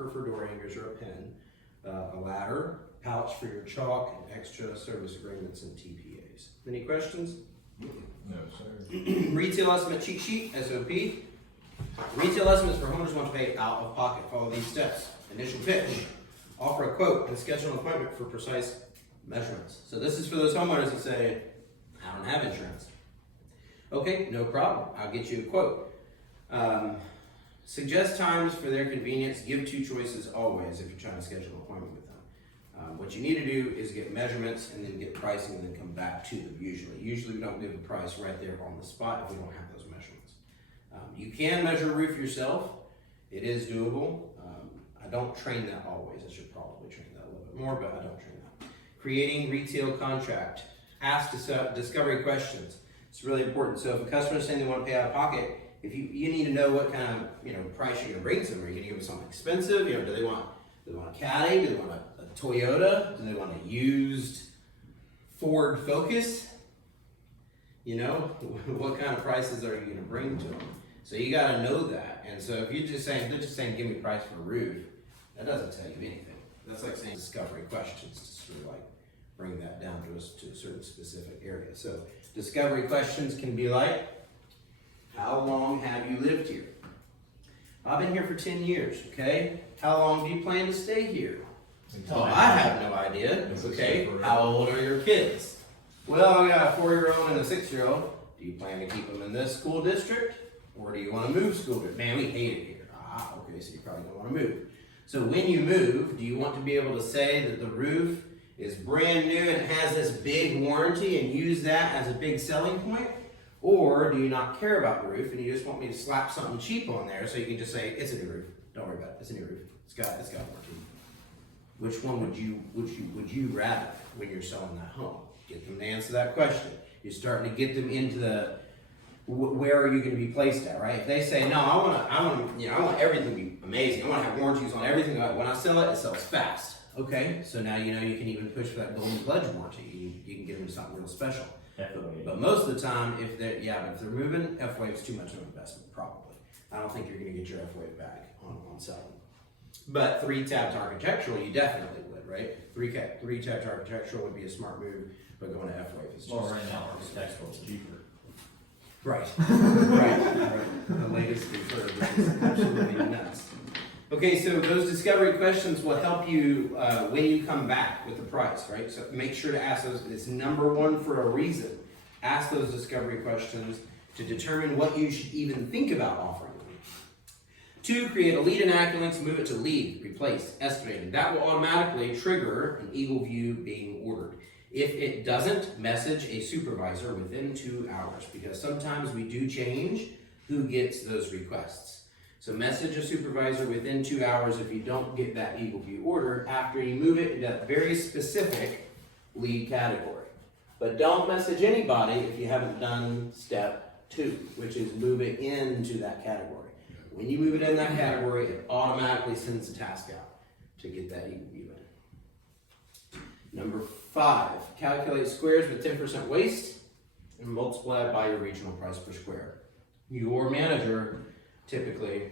marker for door hangers or a pen, a ladder, pouch for your chalk, and extra service agreements and TPAs. Any questions? No, sir. Retail estimate cheat sheet, SOP. Retail estimates for homeowners want to pay out of pocket. Follow these steps. Initial pitch. Offer a quote and schedule an appointment for precise measurements. So this is for those homeowners that say, I don't have insurance. Okay, no problem. I'll get you a quote. Suggest times for their convenience. Give 2 choices always if you're trying to schedule an appointment with them. What you need to do is get measurements and then get pricing and then come back to them Usually we don't give a price right there on the spot if we don't have those measurements. You can measure a roof yourself. It is doable. I don't train that always. I should probably train that a little bit more, but I don't train that. Creating retail contract. Ask discovery questions. It's really important. So if a customer is saying they want to pay out of pocket, if you need to know what kind of price you're going to bring to them. Are you going to give them something expensive? Do they want a Caddy? Do they want a Toyota? Do they want a used Ford Focus? What kind of prices are you going to bring to them? So you got to know that. And so if they're just saying, give me a price for a roof, that doesn't tell you anything. That's like saying discovery questions to sort of like bring that down to a certain specific area. So discovery questions can be like, how long have you lived here? I've been here for 10 years, okay? How long do you plan to stay here? Oh, I have no idea. Okay, how old are your kids? Well, I got a 4-year-old and a 6-year-old. Do you plan to keep them in this school district? Or do you want to move school district? Man, we hate it here. Okay, so you probably don't want to move. So when you move, do you want to be able to say that the roof is brand new and has this big warranty and use that as a big selling point? Or do you not care about the roof and you just want me to slap something cheap on there so you can just say, it's a new roof. Don't worry about it. It's a new roof. It's got warranty. Which one would you rather when you're selling that home? Get them to answer that question. You're starting to get them into where are you going to be placed at, right? If they say, no, I want everything to be amazing. I want to have warranties on everything. When I sell it, it sells fast. Okay, so now you can even push for that golden pledge warranty. You can get them to something real special. Definitely. But most of the time, if they're moving, F-Wave's too much of an investment, probably. I don't think you're going to get your F-Wave back on selling. But 3-tapped architectural, you definitely would, right? 3-tapped architectural would be a smart move, but going to F-Wave is just... Well, right now, architectural is cheaper. Right. right. The latest refurb, which is absolutely nuts. Okay, so those discovery questions will help you when you come back with the price, right? So make sure to ask those. It's number 1 for a reason. Ask those discovery questions to determine what you should even think about offering them. 2, create a lead and AccuLinks, move it to lead, replace, estimating. That will automatically trigger an Eagle View being ordered. If it doesn't, message a supervisor within 2 hours, because sometimes we do change who gets those requests. So message a supervisor within 2 hours if you don't get that Eagle View order after you move it into that very specific lead category. But don't message anybody if you haven't done step 2, which is move it into that category. When you move it in that category, it automatically sends a task out to get that Eagle View in. Number 5, calculate squares with 10% waste and multiply it by your regional price per square. Your manager typically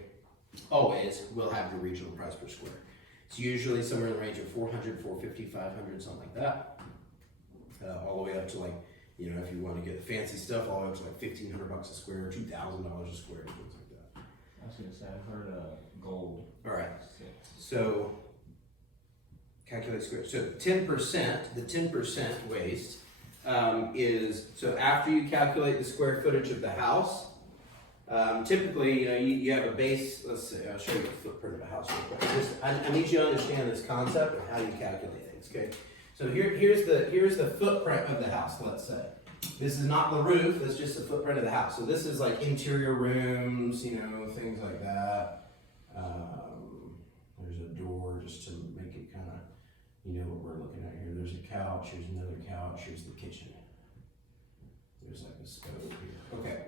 always will have your regional price per square. It's usually somewhere in the range of 400, 450, 500, something like that. All the way up to if you want to get the fancy stuff, all the way up to $1,500 a square, $2,000 a square, things like that. I was going to say, I've heard gold. All right. So calculate squares. So 10%, the 10% waste is, so after you calculate the square footage of the house, typically, you have a base. Let's see, I'll show you the footprint of a house real quick. I need you to understand this concept of how you calculate things, okay? So here's the footprint of the house, let's say. This is not the roof, that's just the footprint of the house. So this is like interior rooms, things like that. There's a door just to make it kind of, what we're looking at here. There's a couch, here's another couch, here's the kitchen. There's like a stove here. Okay.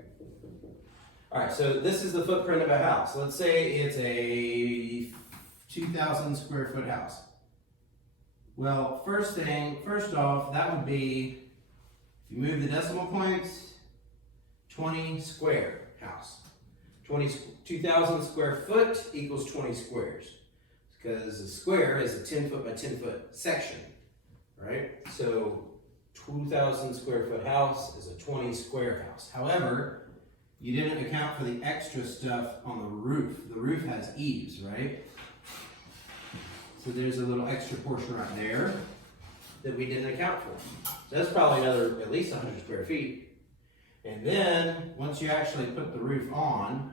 All right, so this is the footprint of a house. Let's say it's a 2,000 square foot house. Well, first off, that would be, if you move the decimal points, 20 square house. 2,000 square foot equals 20 squares. because a square is a 10-foot by 10-foot section, right? So 2,000 square foot house is a 20 square house. However, you didn't account for the extra stuff on the roof. The roof has eaves, right? So there's a little extra portion right there that we didn't account for. So that's probably another at least 100 square feet. And then once you actually put the roof on,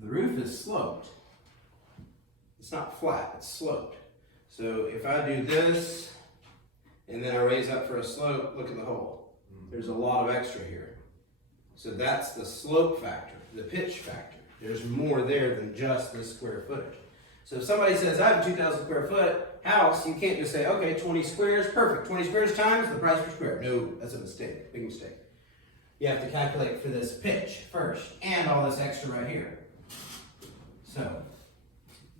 the roof is sloped. It's not flat, it's sloped. So if I do this and then I raise up for a slope, look at the hole. There's a lot of extra here. So that's the slope factor, the pitch factor. There's more there than just this square footage. So if somebody says, I have a 2,000 square foot house, you can't just say, okay, 20 squares, perfect. 20 squares times the price per square. No, that's a mistake, big mistake. You have to calculate for this pitch first and all this extra right here. So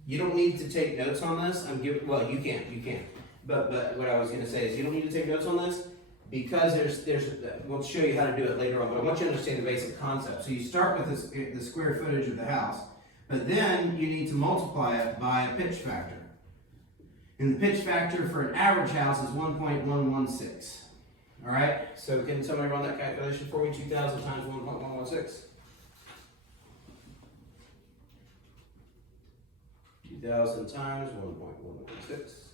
you don't need to take notes on this. Well, you can. But what I was gonna say is you don't need to take notes on this because we'll show you how to do it later on, but I want you to understand the basic concept. So you start with the square footage of the house, but then you need to multiply it by a pitch factor. And the pitch factor for an average house is 1.116. All right, so can somebody run that calculation for me? 2,000 times 1.116. 2,000 times 1.116.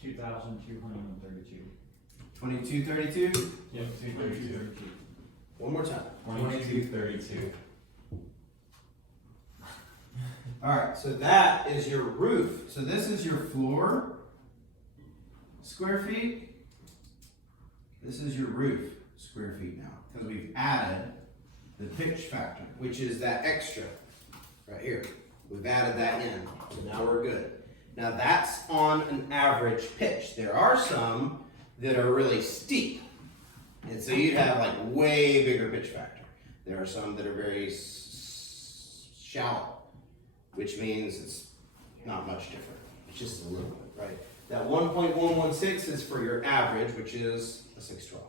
2,232. 2232. Yep, 232. One more time. 2232. All right, so that is your roof. So this is your floor, square feet. This is your roof, square feet now, because we've added the pitch factor, which is that extra right here. We've added that in, so now we're good. Now that's on an average pitch. There are some that are really steep, and so you'd have like way bigger pitch factor. There are some that are very shallow, which means it's not much different. It's just a little bit, right? That 1.116 is for your average, which is a 612.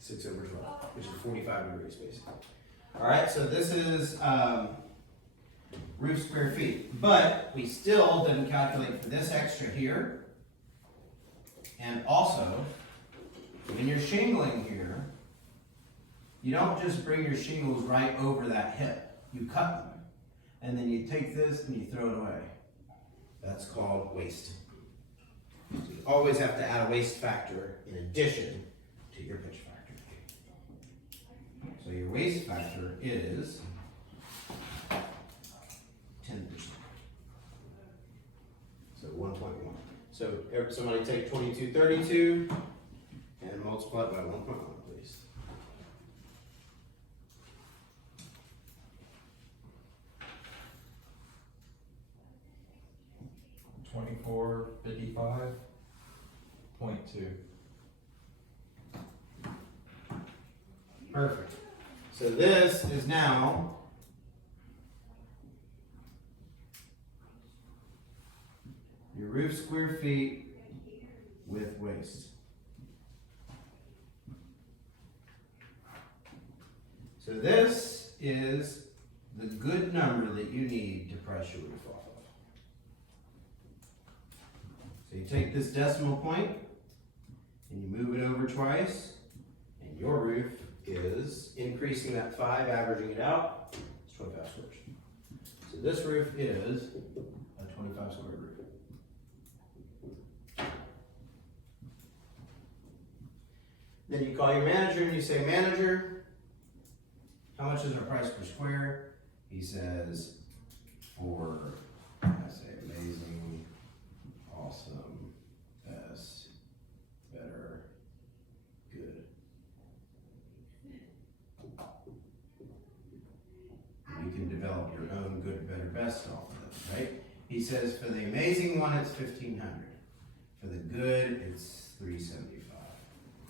6 over 12, which is 45 degrees basically. All right, so this is roof square feet, but we still didn't calculate for this extra here. And also, when you're shingling here, you don't just bring your shingles right over that hip. You cut them, and then you take this and you throw it away. That's called waste. So you always have to add a waste factor in addition to your pitch factor. So your waste factor is 10%. So 1.1. So somebody take 2232 and multiply it by 1.1, please. $2455.2. Perfect. So this is now your roof square feet with waste. So this is the good number that you need to price your roof off of. So you take this decimal point and you move it over twice, and your roof is increasing that 5, averaging it out, it's 25 squares. So this roof is a 25 square roof. Then you call your manager and you say, manager, how much is our price per square? He says, for, I say, amazing, awesome, best, better, good. And you can develop your own good, better, best off of those, right? He says for the amazing one, it's 1,500. For the good, it's 375.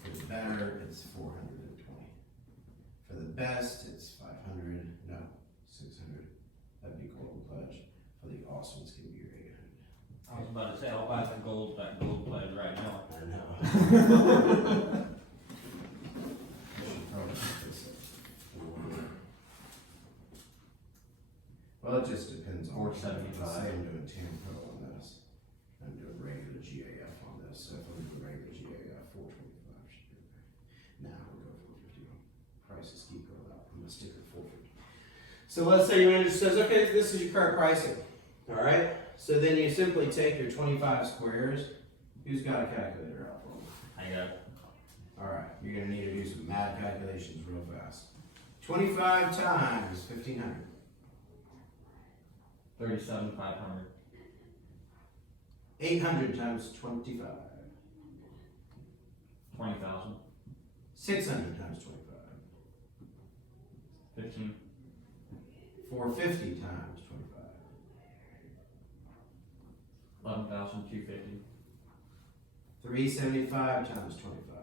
For the better, it's 420. For the best, it's 500. No, 600. That'd be gold pledge. For the awesome, it's gonna be your 800. I was about to say, I'll buy that gold pledge right now. I know. I should probably put this Well, it just depends on. $475. Say I'm doing Tampo on this. I'm doing regular GAF on this. So if I'm doing regular GAF, 425 should be okay. Now we'll go 450. Prices keep going up. I'm gonna stick at 450. So let's say your manager says, okay, this is your current pricing. All right. So then you simply take your 25 squares. Who's got a calculator out for me? I got All right. You're gonna need to do some math calculations real fast. 25 times 1,500. 37,500. 800 times 25. 20,000. 600 times 25. 15. 450 times 25. 11,250. 375 times 25.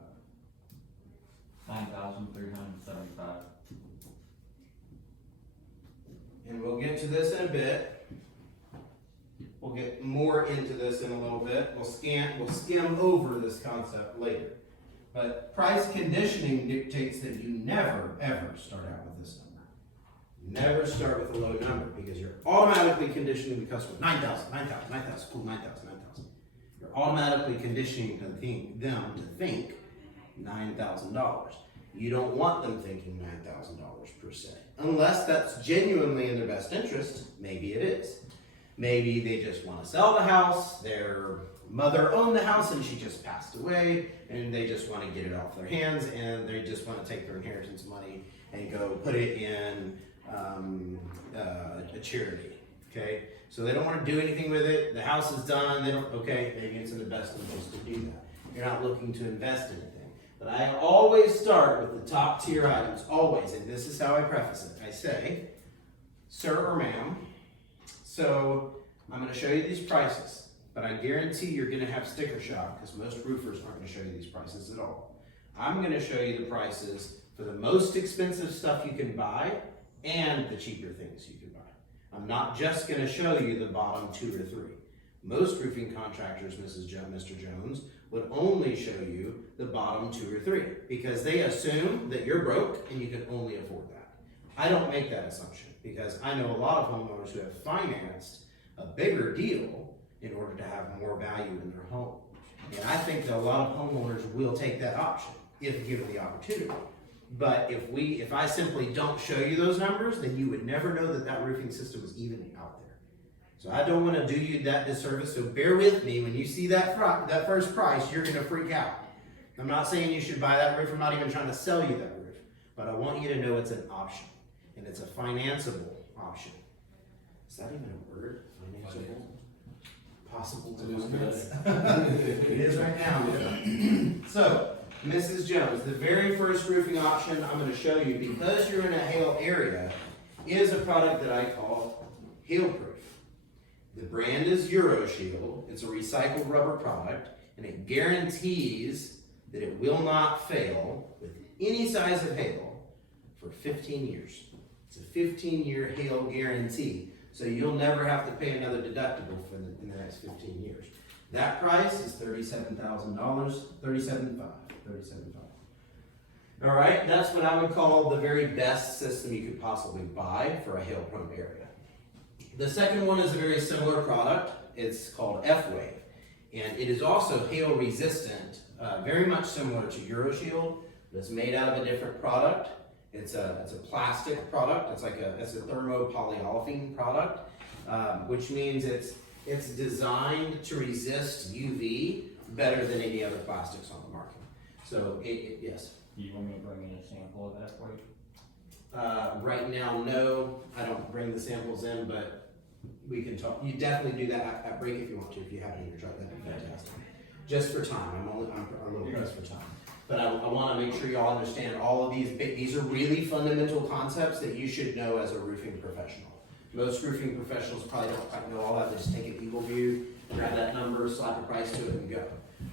9,375. And we'll get to this in a bit. We'll get more into this in a little bit. We'll skim over this concept later. But price conditioning dictates that you never, ever start out with this number. Never start with a low number because you're automatically conditioning the customer. 9,000, 9,000, 9,000, cool, 9,000, 9,000. You're automatically conditioning them to think $9,000. You don't want them thinking $9,000 per se. Unless that's genuinely in their best interest, maybe it is. Maybe they just want to sell the house, their mother owned the house and she just passed away, and they just want to get it off their hands, and they just want to take their inheritance money and go put it in a charity, okay? So they don't want to do anything with it, the house is done, maybe it's in the best interest to do that. You're not looking to invest in anything. But I always start with the top tier items, always, and this is how I preface it. I say, sir or ma'am, so I'm going to show you these prices, but I guarantee you're going to have sticker shock because most roofers aren't going to show you these prices at all. I'm going to show you the prices for the most expensive stuff you can buy and the cheaper things you can buy. I'm not just going to show you the bottom 2 or 3. Most roofing contractors, Mr. Jones, would only show you the bottom 2 or 3 because they assume that you're broke and you can only afford that. I don't make that assumption because I know a lot of homeowners who have financed a bigger deal in order to have more value in their home. And I think that a lot of homeowners will take that option if given the opportunity. But if I simply don't show you those numbers, then you would never know that that roofing system is even out there. So I don't want to do you that disservice, so bear with me. When you see that first price, you're going to freak out. I'm not saying you should buy that roof. I'm not even trying to sell you that roof. But I want you to know it's an option. And it's a financeable option. Is that even a word? Financeable? Possible to finance? It is right now. So, Mrs. Jones, the very first roofing option I'm going to show you, because you're in a hail area, is a product that I call hail-proof. The brand is EuroShield. It's a recycled rubber product, and it guarantees that it will not fail with any size of hail for 15 years. It's a 15-year hail guarantee, so you'll never have to pay another deductible in the next 15 years. That price is $37,000, $37,500. All right, that's what I would call the very best system you could possibly buy for a hail-prone area. The second one is a very similar product. It's called F-Wave, and it is also hail resistant, very much similar to EuroShield, but it's made out of a different product. It's a plastic product. It's a thermopolyolefin product, which means it's designed to resist UV better than any other plastics on the market. So yes. Do you want me to bring in a sample of that for you? Right now, no. I don't bring the samples in, but we can talk. You definitely do that at break if you want to. If you haven't even tried, that'd be fantastic. Just for time. I'm a little pressed for time. But I want to make sure y'all understand all of these are really fundamental concepts that you should know as a roofing professional. Most roofing professionals probably don't quite know all that. They just take an eagle view, grab that number, slap a price to it, and go.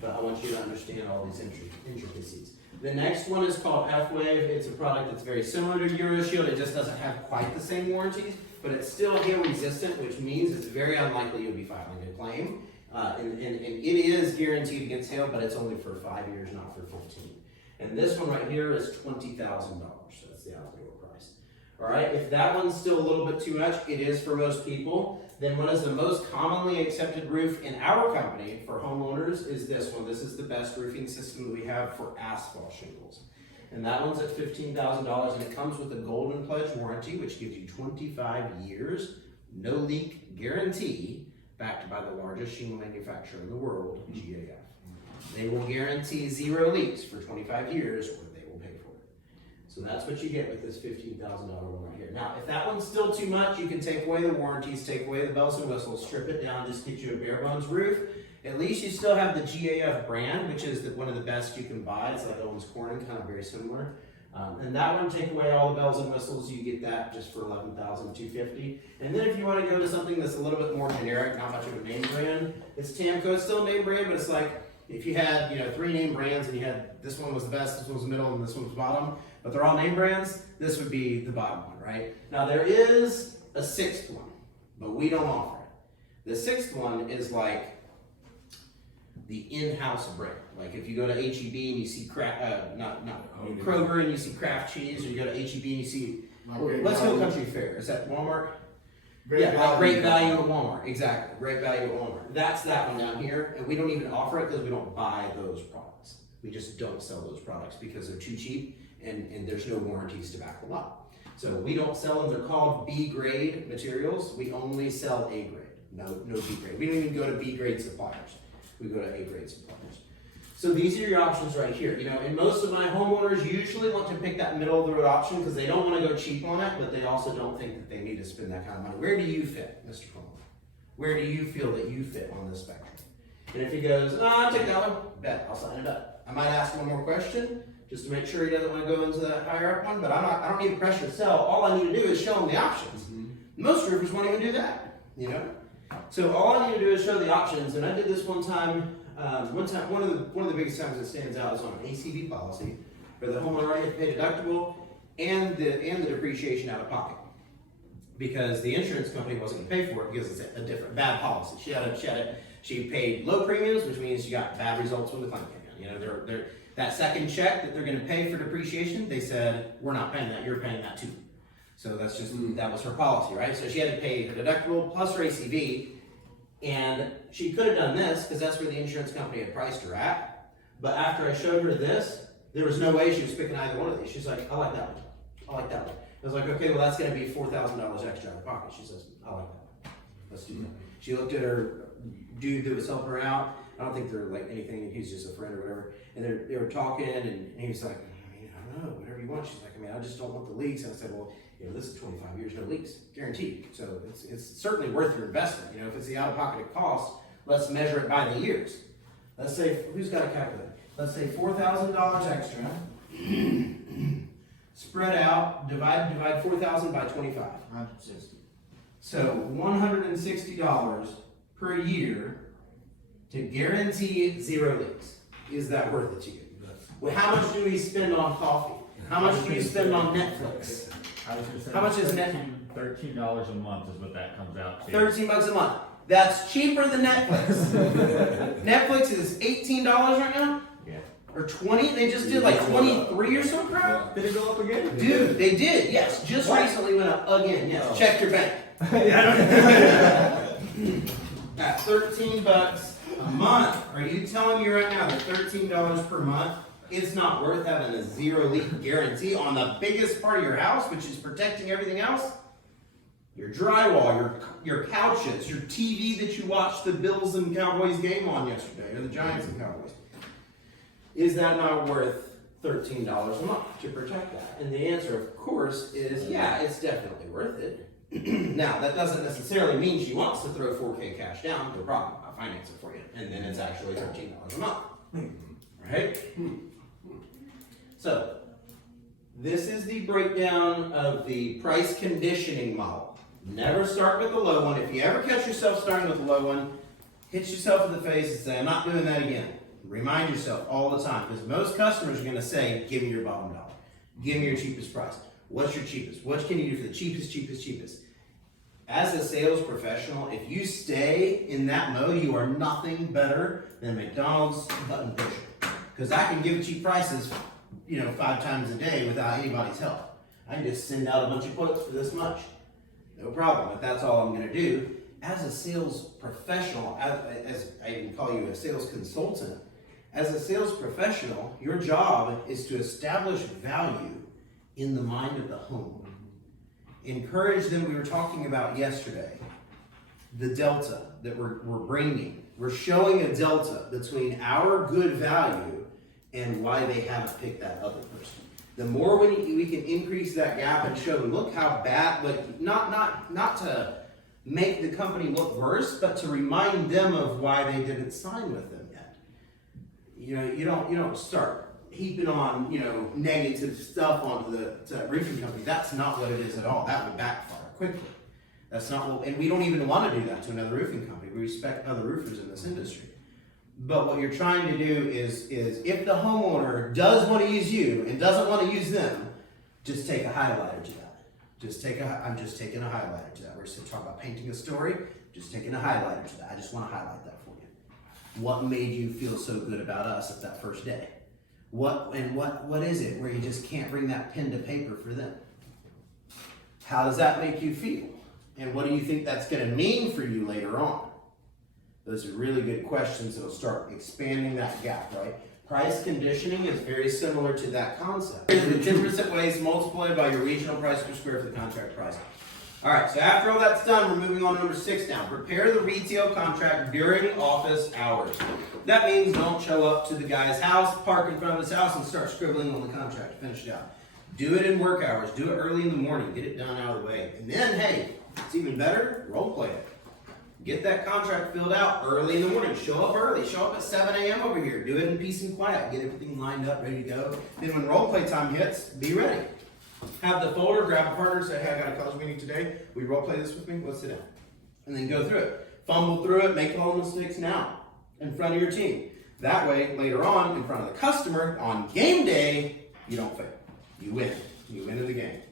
But I want you to understand all these intricacies. The next one is called F-Wave. It's a product that's very similar to EuroShield. It just doesn't have quite the same warranties, but it's still hail resistant, which means it's very unlikely you'll be filing a claim. And it is guaranteed against hail, but it's only for 5 years, not for 15. And this one right here is $20,000. That's the outdoor price. All right, if that one's still a little bit too much, it is for most people. Then what is the most commonly accepted roof in our company for homeowners is this one. This is the best roofing system that we have for asphalt shingles. And that one's at $15,000, and it comes with a Golden Pledge warranty, which gives you 25 years, no leak guarantee, backed by the largest shingle manufacturer in the world, GAF. They will guarantee 0 leaks for 25 years, or they will pay for it. So that's what you get with this $15,000 one right here. Now, if that one's still too much, you can take away the warranties, take away the bells and whistles, strip it down, just get you a bare bones roof. At least you still have the GAF brand, which is one of the best you can buy. It's like Owens Corning, kind of very similar. And that one, take away all the bells and whistles, you get that just for $11,250. And then if you want to go to something that's a little bit more generic, not much of a name brand, it's Tamco. It's still a name brand, but it's like if you had 3 name brands and you had this one was the best, this one was the middle, and this one was bottom, but they're all name brands, this would be the bottom one, right? Now there is a 6th one, but we don't offer it. The 6th one is like the in-house brand. Like if you go to HEB and you see Kroger and you see Kraft cheese, or you go to HEB and you see, let's go Country Fair. Is that Walmart? Great value at Walmart. Exactly. Great value at Walmart. That's that one down here, and we don't even offer it because we don't buy those products. We just don't sell those products because they're too cheap and there's no warranties to back them up. So we don't sell them. They're called B grade materials. We only sell A grade. No B grade. We don't even go to B grade suppliers. We go to A grade suppliers. So these are your options right here. And most of my homeowners usually want to pick that middle of the road option because they don't want to go cheap on it, but they also don't think that they need to spend that kind of money. Where do you fit, Mr. Coleman? Where do you feel that you fit on this spectrum? And if he goes, I'll take that one, bet, I'll sign it up. I might ask one more question just to make sure he doesn't want to go into that higher up one, but I don't need the pressure to sell. All I need to do is show him the options. Most roofers won't even do that, So all I need to do is show the options, and I did this one time. One of the biggest times that stands out is on an ACV policy, where the homeowner already had to pay deductible and the depreciation out of pocket, because the insurance company wasn't going to pay for it because it's a different bad policy. She paid low premiums, which means she got bad results when the claim came in. That second check that they're going to pay for depreciation, they said we're not paying that. You're paying that too. So that's just that was her policy, right? So she had to pay her deductible plus her ACV. And she could have done this because that's where the insurance company had priced her at. But after I showed her this, there was no way she was picking either one of these. She's like, I like that one. I like that one. I was like, okay, well, that's going to be $4,000 extra out of pocket. She says, I like that one. Let's do that. She looked at her dude that was helping her out. I don't think they're like anything. He's just a friend or whatever. And they were talking, and he was like, I don't know, whatever you want. She's like, I just don't want the leaks. And I said, well, this is 25 years, no leaks, guaranteed. So it's certainly worth your investment. If it's the out-of-pocket cost, let's measure it by the years. Let's say, who's got a calculator? Let's say $4,000 extra, spread out, divide 4,000 by 25. 160. So $160 per year to guarantee 0 leaks. Is that worth it to you? Well, how much do we spend on coffee? How much do we spend on Netflix? How much is $13 a month is what that comes out to. $13 a month. That's cheaper than Netflix. Netflix is $18 right now? Yeah. Or 20? They just did like 23 or some crap? Did it go up again? Dude, they did, yes. Just recently went up again, yes. Oh. Check your bank. At $13 a month. Are you telling me right now that $13 per month it's not worth having a 0 leak guarantee on the biggest part of your house, which is protecting everything else? Your drywall, your couches, your TV that you watched the Bills and Cowboys game on yesterday, or the Giants and Cowboys. Is that not worth $13 a month to protect that? And the answer, of course, is yeah, it's definitely worth it. Now, that doesn't necessarily mean she wants to throw $4K cash down. No problem. I'll finance it for you. And then it's actually $13 a month. Right? So, this is the breakdown of the price conditioning model. Never start with the low one. If you ever catch yourself starting with the low one, hit yourself in the face and say, I'm not doing that again. Remind yourself all the time, because most customers are going to say, give me your bottom dollar. Give me your cheapest price. What's your cheapest? What can you do for the cheapest? As a sales professional, if you stay in that mode, you are nothing better than McDonald's button pusher. Because I can give cheap prices, 5 times a day without anybody's help. I can just send out a bunch of quotes for this much. No problem, if that's all I'm gonna do. As a sales professional, as I even call you a sales consultant, as a sales professional, your job is to establish value in the mind of the homeowner. Encourage them, we were talking about yesterday, the delta that we're bringing. We're showing a delta between our good value and why they haven't picked that other person. The more we can increase that gap and show them, look how bad, like not to make the company look worse, but to remind them of why they didn't sign with them yet. You know, you don't start heaping on, negative stuff onto the roofing company. That's not what it is at all. That would backfire quickly. That's not what, and we don't even want to do that to another roofing company. We respect other roofers in this industry. But what you're trying to do is if the homeowner does want to use you and doesn't want to use them, just take a highlighter to that. I'm just taking a highlighter to that. We're just talking about painting a story, just taking a highlighter to that. I just want to highlight that for you. What made you feel so good about us at that first day? What is it where you just can't bring that pen to paper for them? How does that make you feel? And what do you think that's going to mean for you later on? Those are really good questions that'll start expanding that gap, right? Price conditioning is very similar to that concept. Here's the 10% ways multiplied by your regional price per square for the contract price. All right, so after all that's done, we're moving on to number 6 now. Prepare the retail contract during office hours. That means don't show up to the guy's house, park in front of his house, and start scribbling on the contract to finish it out. Do it in work hours. Do it early in the morning. Get it done out of the way. And then, hey, it's even better, role play it. Get that contract filled out early in the morning. Show up early. Show up at 7 a.m. over here. Do it in peace and quiet. Get everything lined up, ready to go. Then when role play time hits, be ready. Have the folder, grab a partner, say, hey, I got a college meeting today. Will you role play this with me? Let's sit down. And then go through it. Fumble through it. Make all the mistakes now in front of your team. That way, later on, in front of the customer, on game day, you don't fail. You win. You win in the game.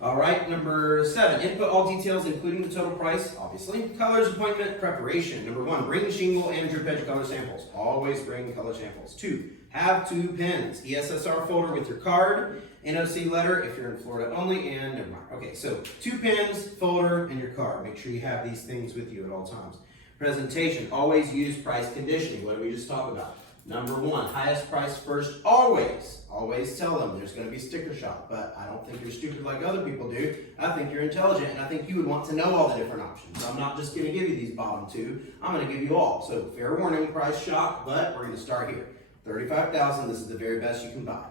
All right, number 7, input all details, including the total price, obviously. Colors, appointment, preparation. Number 1, bring shingle and drip edge color samples. Always bring color samples. 2, have 2 pens. ESSR folder with your card, NOC letter if you're in Florida only, and never mind. Okay, so 2 pens, folder, and your card. Make sure you have these things with you at all times. Presentation, always use price conditioning. What did we just talk about? Number 1, highest price first, always. Always tell them there's going to be sticker shock, but I don't think you're stupid like other people do. I think you're intelligent, and I think you would want to know all the different options. I'm not just going to give you these bottom 2. I'm going to give you all. So fair warning, price shock, but we're going to start here. $35,000, this is the very best you can buy.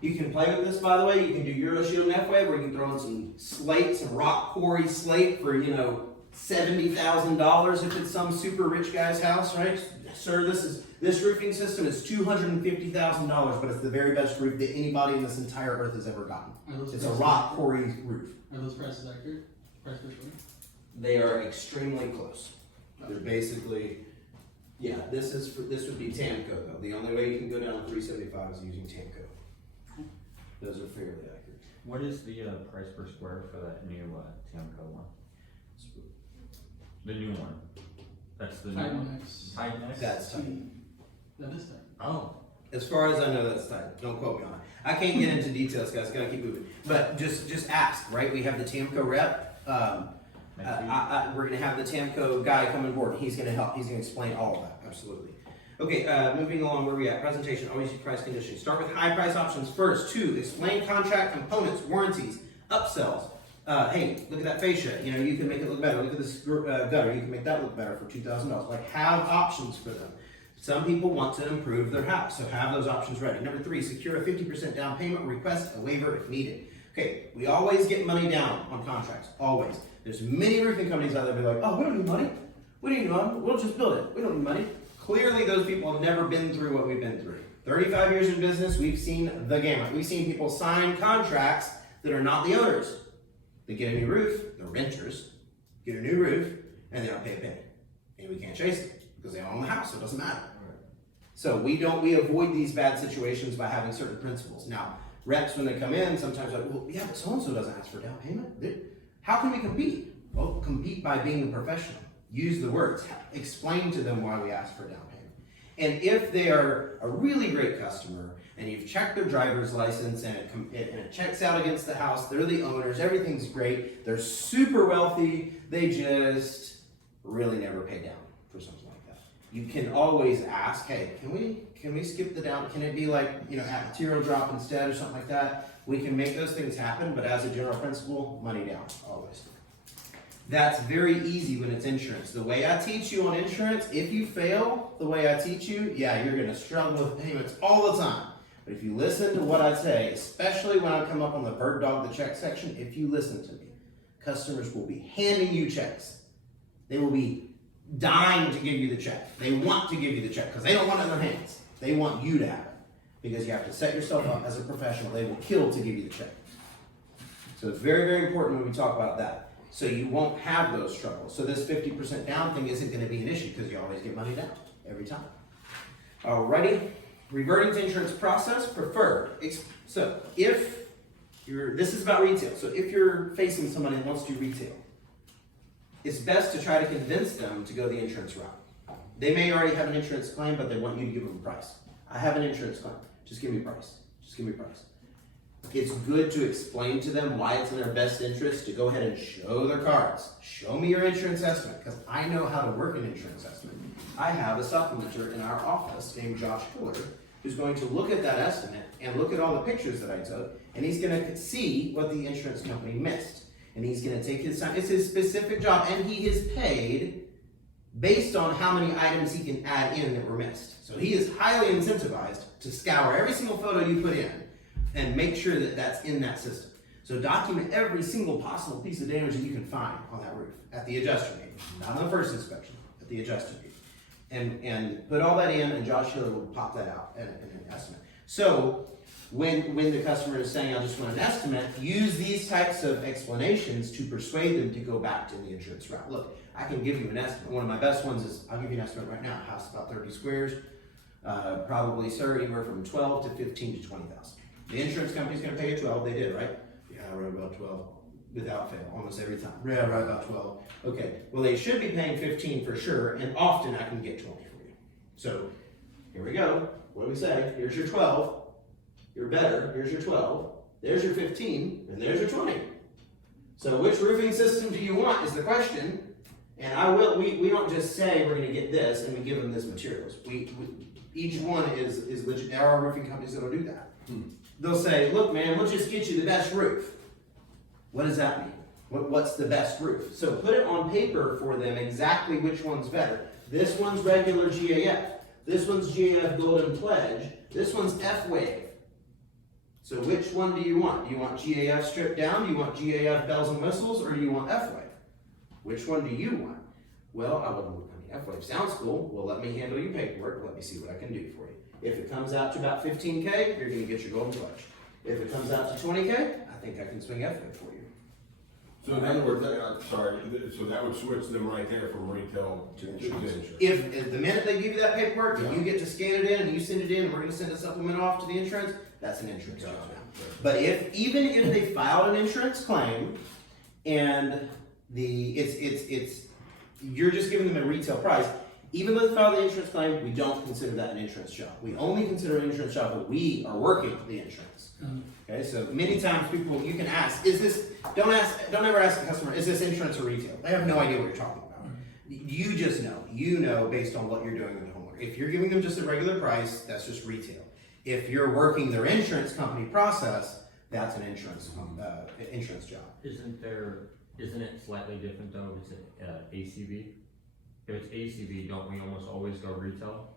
You can play with this, by the way. You can do Euroshield and F-Wave, where you can throw in some slate, some rock quarry slate for, $70,000 if it's some super rich guy's house, right? Sir, this roofing system is $250,000, but it's the very best roof that anybody in this entire earth has ever gotten. It's a rock quarry roof. Are those prices accurate? Price per square? They are extremely close. They're basically, this would be Tamco though. The only way you can go down to 375 is using Tamco. Those are fairly accurate. What is the price per square for that new Tamco one? The new one. That's the new one. Tight-Nex? That's tight. That is tight. Oh. As far as I know, that's tight. Don't quote me on it. I can't get into details, guys. Gotta keep moving. But just ask, right? We have the Tamco rep. We're gonna have the Tamco guy come on board. He's gonna help. He's gonna explain all of that. Absolutely. Okay, moving along, where we at? Presentation, always use price conditioning. Start with high price options first. 2, explain contract components, warranties, upsells. Hey, look at that fascia. You can make it look better. Look at this gutter. You can make that look better for $2,000. Like, have options for them. Some people want to improve their house, so have those options ready. Number 3, secure a 50% down payment. Request a waiver if needed. Okay, we always get money down on contracts. Always. There's many roofing companies out there that be like, oh, we don't need money. We don't need money. We'll just build it. We don't need money. Clearly, those people have never been through what we've been through. 35 years in business, we've seen the gamut. We've seen people sign contracts that are not the owners. They get a new roof, they're renters, get a new roof, and they don't pay a penny. And we can't chase them because they own the house, so it doesn't matter. So we avoid these bad situations by having certain principles. Now, reps, when they come in, sometimes like, well, yeah, but so-and-so doesn't ask for down payment. How can we compete? Well, compete by being a professional. Use the words. Explain to them why we ask for a down payment. And if they are a really great customer, and you've checked their driver's license and it checks out against the house, they're the owners, everything's great, they're super wealthy, they just really never pay down for something like that. You can always ask, hey, can we skip the down, can it be like, at material drop instead or something like that? We can make those things happen, but as a general principle, money down, always. That's very easy when it's insurance. The way I teach you on insurance, if you fail the way I teach you, yeah, you're gonna struggle with payments all the time. But if you listen to what I say, especially when I come up on the bird dog the check section, if you listen to me, customers will be handing you checks. They will be dying to give you the check. They want to give you the check because they don't want it in their hands. They want you to have it because you have to set yourself up as a professional. They will kill to give you the check. So it's very, very important when we talk about that. So you won't have those troubles. So this 50% down thing isn't going to be an issue because you always get money down every time. Alrighty, reverting to insurance process, preferred. So if this is about retail. So if you're facing somebody that wants to do retail, it's best to try to convince them to go the insurance route. They may already have an insurance claim, but they want you to give them a price. I have an insurance claim. Just give me a price. Just give me a price. It's good to explain to them why it's in their best interest to go ahead and show their cards. Show me your insurance estimate, because I know how to work an insurance estimate. I have a supplementer in our office named Josh Hiller, who's going to look at that estimate and look at all the pictures that I took, and he's going to see what the insurance company missed. And he's going to take his time. It's his specific job, and he is paid based on how many items he can add in that were missed. So he is highly incentivized to scour every single photo you put in and make sure that that's in that system. So document every single possible piece of damage that you can find on that roof at the adjuster meeting, not on the first inspection, at the adjuster meeting. And put all that in, and Josh Hiller will pop that out in an estimate. So when the customer is saying, I just want an estimate, use these types of explanations to persuade them to go back to the insurance route. Look, I can give you an estimate. One of my best ones is, I'll give you an estimate right now. House about 30 squares, probably, sir, anywhere from 12 to 15 to 20,000. The insurance company's gonna pay you 12, they did, right? Yeah, right about 12, without fail, almost every time. Yeah, right about 12. Okay, well, they should be paying 15 for sure, and often I can get 20 for you. So, here we go. What do we say? Here's your 12. You're better. Here's your 12. There's your 15, and there's your 20. So, which roofing system do you want is the question. And we don't just say we're gonna get this and we give them this materials. Each one is legit. There are roofing companies that'll do that. They'll say, look, man, we'll just get you the best roof. What does that mean? What's the best roof? So put it on paper for them exactly which one's better. This one's regular GAF. This one's GAF Golden Pledge. This one's F-Wave. So which one do you want? Do you want GAF stripped down? Do you want GAF bells and whistles? Or do you want F-Wave? Which one do you want? Well, F-Wave sounds cool. Well, let me handle your paperwork. Let me see what I can do for you. If it comes out to about 15K, you're going to get your Golden Pledge. If it comes out to 20K, I think I can swing F-Wave for you. So in other words, so that would switch them right there from retail to insurance. If the minute they give you that paperwork and you get to scan it in and you send it in and we're going to send a supplement off to the insurance, that's an insurance job now. But even if they filed an insurance claim and you're just giving them a retail price, even though they filed the insurance claim, we don't consider that an insurance job. We only consider an insurance job when we are working the insurance. Okay, so many times you can ask, don't ever ask the customer, is this insurance or retail? They have no idea what you're talking about. You just know. You know based on what you're doing with the homeowner. If you're giving them just a regular price, that's just retail. If you're working their insurance company process, that's an insurance job. Isn't it slightly different though if it's ACV? If it's ACV, don't we almost always go retail?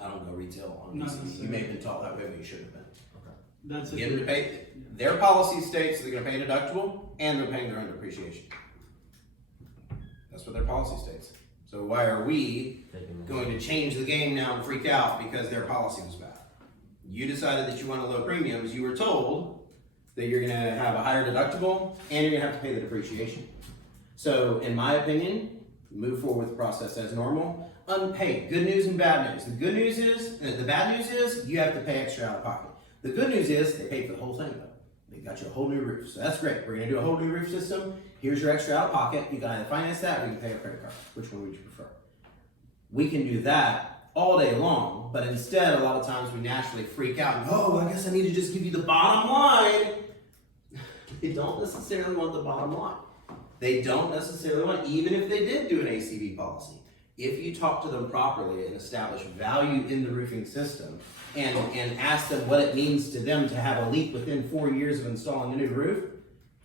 I don't go retail on Not PCV. You necessarily. may have been taught that way, but you should have been. Okay. That's Get them to pay. Their policy states they're going to pay a deductible and they're paying their own depreciation. That's what their policy states. So why are we going to change the game now and freak out because their policy was bad? You decided that you wanted low premiums. You were told that you're going to have a higher deductible and you're going to have to pay the depreciation. So in my opinion, move forward with the process as normal. Unpaid. Good news and bad news. The bad news is you have to pay extra out of pocket. The good news is they paid for the whole thing though. They got you a whole new roof. So that's great. We're going to do a whole new roof system. Here's your extra out of pocket. You can either finance that or you can pay a credit card. Which one would you prefer? We can do that all day long, but instead a lot of times we naturally freak out and, oh, I guess I need to just give you the bottom line. They don't necessarily want the bottom line. They don't necessarily want, even if they did do an ACV policy. If you talk to them properly and establish value in the roofing system and ask them what it means to them to have a leak within 4 years of installing a new roof,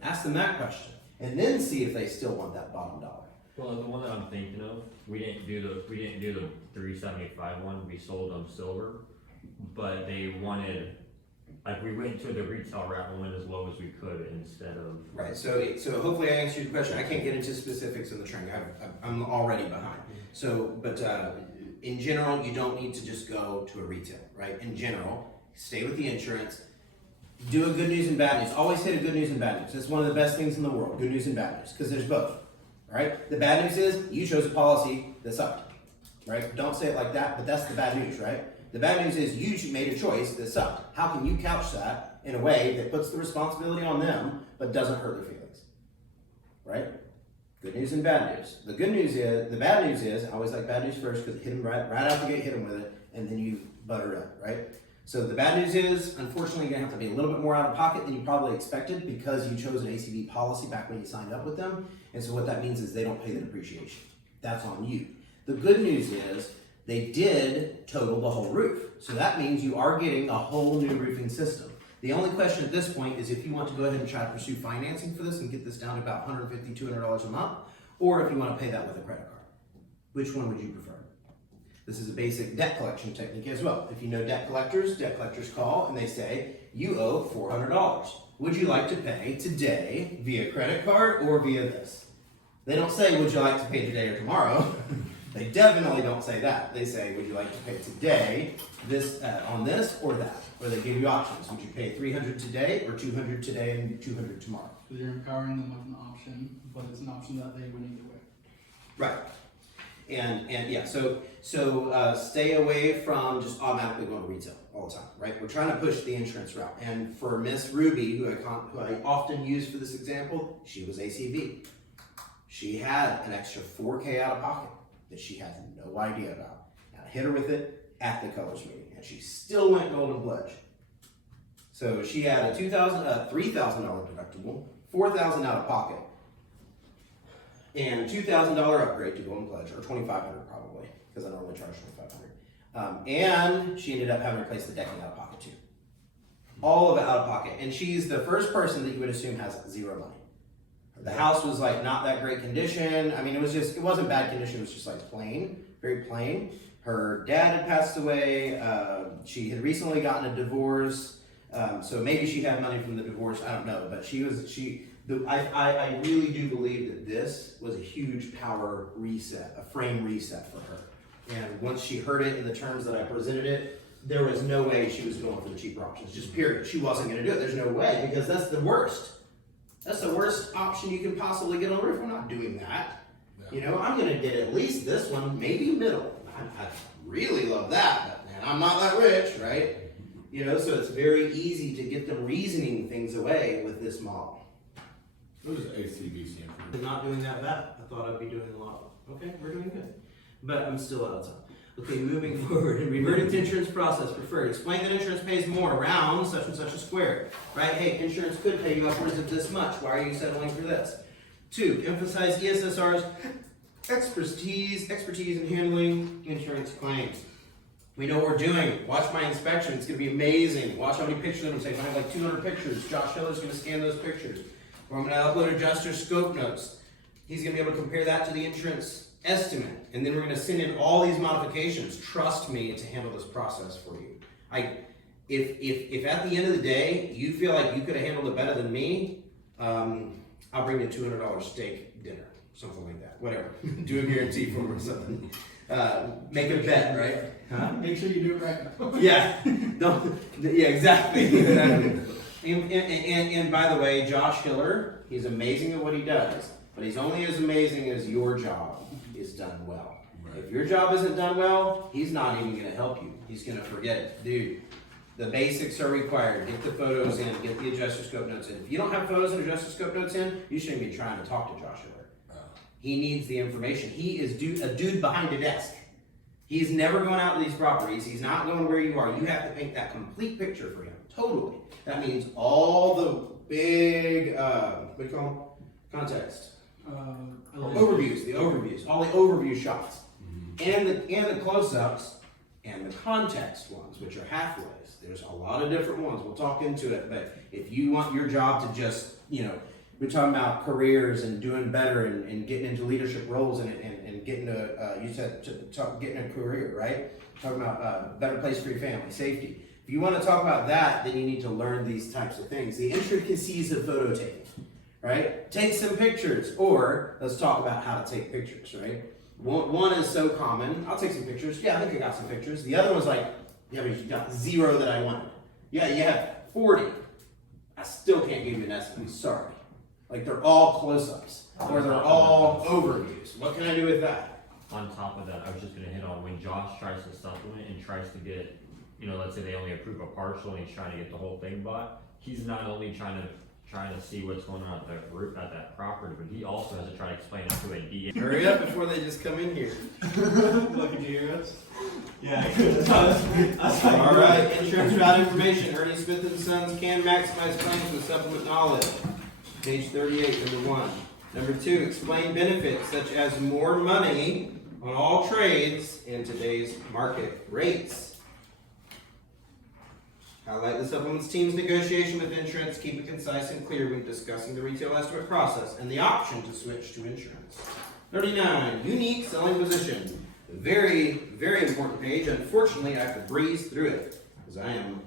ask them that question and then see if they still want that bottom dollar. Well, the one that I'm thinking of, we didn't do the 375 one, we sold them silver, but they wanted, like, we went to the retail route and went as low as we could instead of. Right, so hopefully I answered your question. I can't get into specifics in the training, I'm already behind. So, but in general, you don't need to just go to a retail, right? In general, stay with the insurance, do a good news and bad news. Always hit a good news and bad news. That's one of the best things in the world, good news and bad news, because there's both, right? The bad news is you chose a policy that sucked, right? Don't say it like that, but that's the bad news, right? The bad news is you made a choice that sucked. How can you couch that in a way that puts the responsibility on them, but doesn't hurt their feelings, right? Good news and bad news. The good news is, the bad news is, I always like bad news first because hit them right out the gate, hit them with it, and then you butter up, right? So the bad news is, unfortunately, you're gonna have to be a little bit more out of pocket than you probably expected because you chose an ACV policy back when you signed up with them. And so what that means is they don't pay the depreciation. That's on you. The good news is they did total the whole roof. So that means you are getting a whole new roofing system. The only question at this point is if you want to go ahead and try to pursue financing for this and get this down to about $150, $200 a month, or if you want to pay that with a credit card. Which one would you prefer? This is a basic debt collection technique as well. If you know debt collectors call and they say, you owe $400. Would you like to pay today via credit card or via this? They don't say, would you like to pay today or tomorrow? They definitely don't say that. They say, would you like to pay today, this on this or that? Or they give you options. Would you pay $300 today or $200 today and $200 tomorrow? So you're empowering them with an option, but it's an option that they would either way. Right. And yeah, so stay away from just automatically going to retail all the time, right? We're trying to push the insurance route. And for Miss Ruby, who I often use for this example, she was ACV. She had an extra $4K out of pocket that she had no idea about. And I hit her with it at the colors meeting, and she still went golden pledge. So she had a $3,000 deductible, $4,000 out of pocket, and $2,000 upgrade to golden pledge, or $2,500 probably, because I normally charge $2,500. And she ended up having to replace the decking out of pocket too. All of it out of pocket, and she's the first person that you would assume has zero money. The house was like not that great condition. I mean, it wasn't bad condition. It was just like plain, very plain. Her dad had passed away. She had recently gotten a divorce. So maybe she had money from the divorce. I don't know. But I really do believe that this was a huge power reset, a frame reset for her. And once she heard it in the terms that I presented it, there was no way she was going for the cheaper options. Just period. She wasn't going to do it. There's no way, because that's the worst. That's the worst option you can possibly get on the roof. I'm not doing that. Yeah. You know, I'm going to get at least this one, maybe middle. I really love that, but man, I'm not that rich, right? You know, so it's very easy to get them reasoning things away with this model. What does ACV stand for? I'm not doing that bad. I thought I'd be doing a lot. Okay, we're doing good. But I'm still out of time. Okay, moving forward. Reverting to insurance process preferred. Explain that insurance pays more around such and such a square. Right? Hey, insurance could pay you upwards of this much. Why are you settling for this? 2, emphasize ESSR's expertise in handling insurance claims. We know what we're doing. Watch my inspection. It's going to be amazing. Watch how many pictures I'm going to take. I have like 200 pictures. Josh Hiller's going to scan those pictures. Or I'm going to upload adjuster scope notes. He's going to be able to compare that to the insurance estimate, and then we're going to send in all these modifications. Trust me to handle this process for you. If at the end of the day you feel like you could have handled it better than me, I'll bring you a $200 steak dinner, something like that. Whatever. Do a guarantee for me or something. Make a bet, right? Huh? Make sure you do it right. Yeah. Yeah, exactly. And by the way, Josh Hiller, he's amazing at what he does, but he's only as amazing as your job is done well. Right. If your job isn't done well, he's not even going to help you. He's going to forget it. Dude, the basics are required. Get the photos in, get the adjuster scope notes in. If you don't have photos and adjuster scope notes in, you shouldn't be trying to talk to Josh Hiller. He needs the information. He is a dude behind a desk. He's never going out to these properties. He's not going where you are. You have to paint that complete picture for him. Totally. That means all the big, what do you call them? Context. Overviews, the overviews, all the overview shots. And the close-ups and the context ones, which are halfways. There's a lot of different ones. We'll talk into it, but if you want your job to just, we're talking about careers and doing better and getting into leadership roles and getting you said getting a career, right? Talking about a better place for your family, safety. If you want to talk about that, then you need to learn these types of things. The intricacies of photo taking, right? Take some pictures, or let's talk about how to take pictures, right? One is so common. I'll take some pictures. Yeah, I think I got some pictures. The other one's like, yeah, but you got 0 that I wanted. Yeah, you have 40. I still can't give you an estimate. Sorry. Like they're all close-ups or they're all overviews. What can I do with that? On top of that, I was just gonna hit on when Josh tries to supplement and tries to get, let's say they only approve a partial and he's trying to get the whole thing bought. He's not only trying to see what's going on at that property, but he also has to try to explain it to a DA. Hurry up before they just come in here. Lucky to hear us. Yeah. All right, insurance without information. Ernie Smith and Sons can maximize claims with supplement knowledge. Page 38, number 1. Number 2, explain benefits such as more money on all trades in today's market rates. Highlight the supplements team's negotiation with insurance. Keep it concise and clear when discussing the retail estimate process and the option to switch to insurance. 39, unique selling position. Very, very important page. Unfortunately, I have to breeze through it because I am